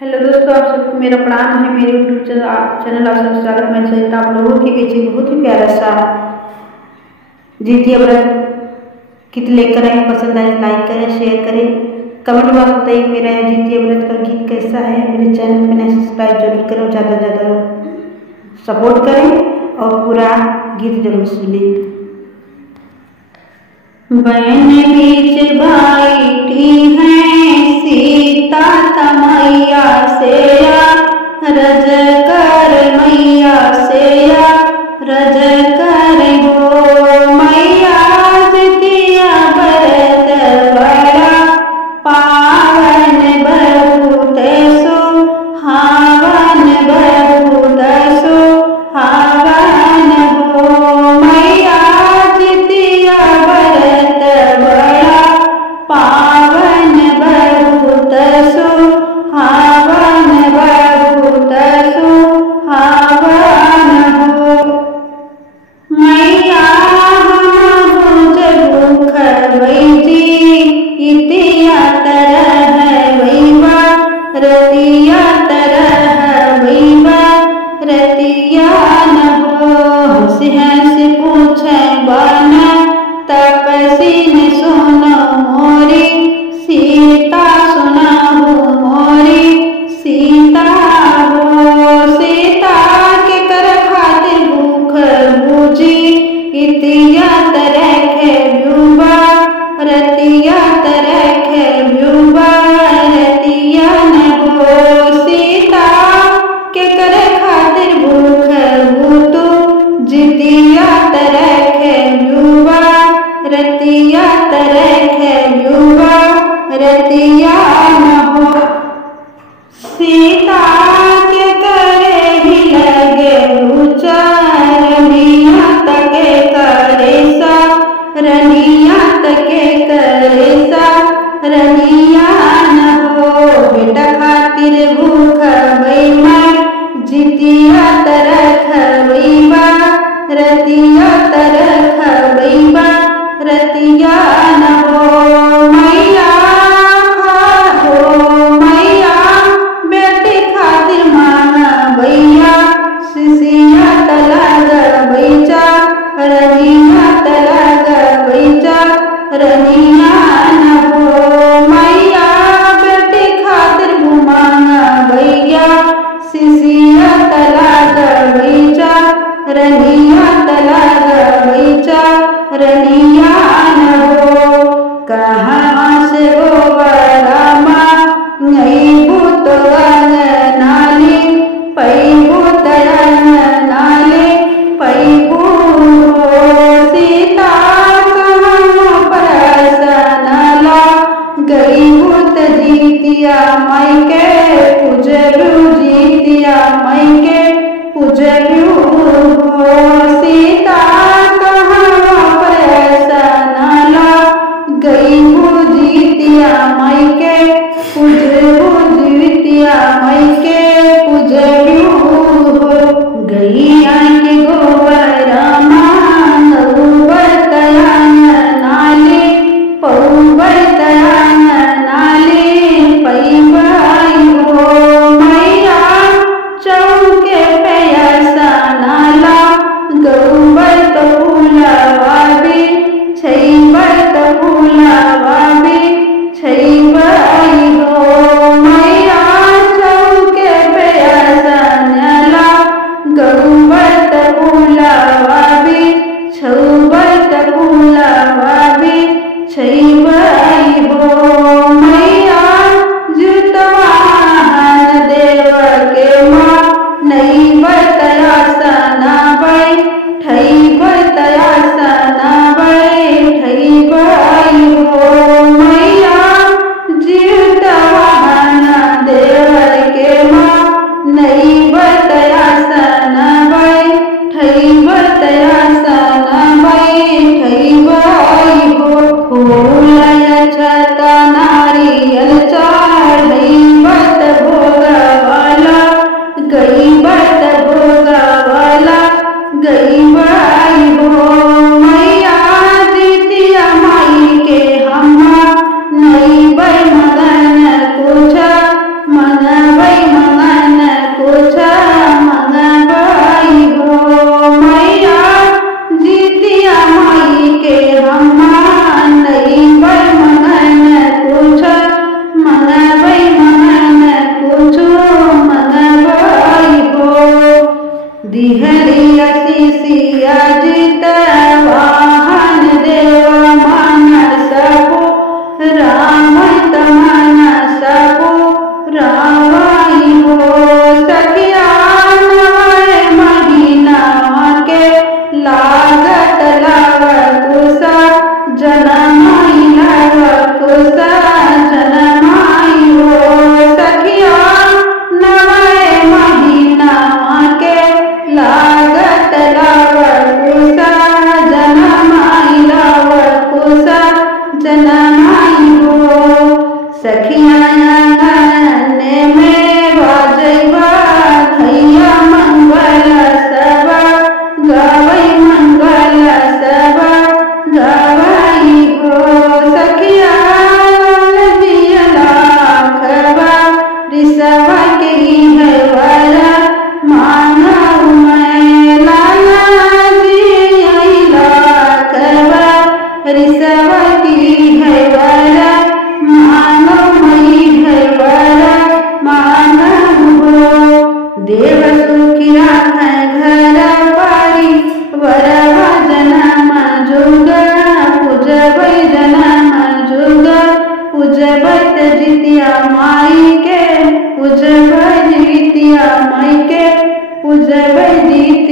Hello दोस्तों, आप सबको मेरा प्रणाम है। मेरे यूट्यूब चैनल आप सबका स्वागत। मैं सहिता आप लोगों के बीच एक बहुत ही प्यारा सा जितिया व्रत गीत लेकर आए। पसंद आए लाइक करें, शेयर करें, कमेंट बॉक्स में बताइए मेरा जितिया व्रत का गीत कैसा है। मेरे चैनल को सब्सक्राइब जरूर करें, ज़्यादा से ज़्यादा सपोर्ट करें और पूरा गीत जरूर सुनिए। बन बीच बैठी हैं सीता तमैया से रज कर मैया से रज कर हो मैया जितिया व्रत बड़ा पावन बहुत सुहावन बहुत सुहावन हो मैया जितिया व्रत बड़ा पावन बहुत सुहावन बहुत सुहावन हो मैया हम भूख वैती इतिया तरह वैवा रतिया तरह वैवा रतिया न हो। हंस हंस पूछे बन तपसी ने सुनो मोरी सीता सुनाहु मोरी सीता हो। सीता के कर खातिर भूख बूझी इतिया तरह व्यूबा रतिया तरह व्यूबा रतिया न हो। सीता के कर खातिर भूख बूतू जितिया तरह व्यूबा रतिया तरह व्यूबा रतिया न हो। सीता के करे ही लगे रनिया तके करे सा रनिया तके करे सा रनिया न हो। बेटा खातिर भूख वैमा जितिया तरह वैबा रतिया तरह वैबा रतिया न हो मैया हो मैया बेटी खातिर माना भैया सिसिया तलाग बैचा रनिया तलाग बैचा रनिया न हो मैया बेटी खातिर घुमाना भैया सिसिया तलाग बैचा रनिया तलाग बैचा रनिया न हो। कहाँ से वो रामा नहीं भूत नाली पैबू दयन नाली पैबू हो। सीता कहाँ परसनला गई भूत जीतिया माई के पूजलू जीतिया माई के पूजलू हो। सीता कहाँ परसनला गई जीतिया माई के पूजलू जीतिया माई के पूजलू हो। गई आके गोबर तयान नाली पौबर तयान नाली पैबाई हो मैया चौके पैसा नाला गौबर तो फूलवाबी छैबर तो फूलवाबी छैबाई हो मैया चौके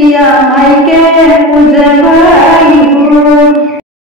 शीतिया माई के पूजवा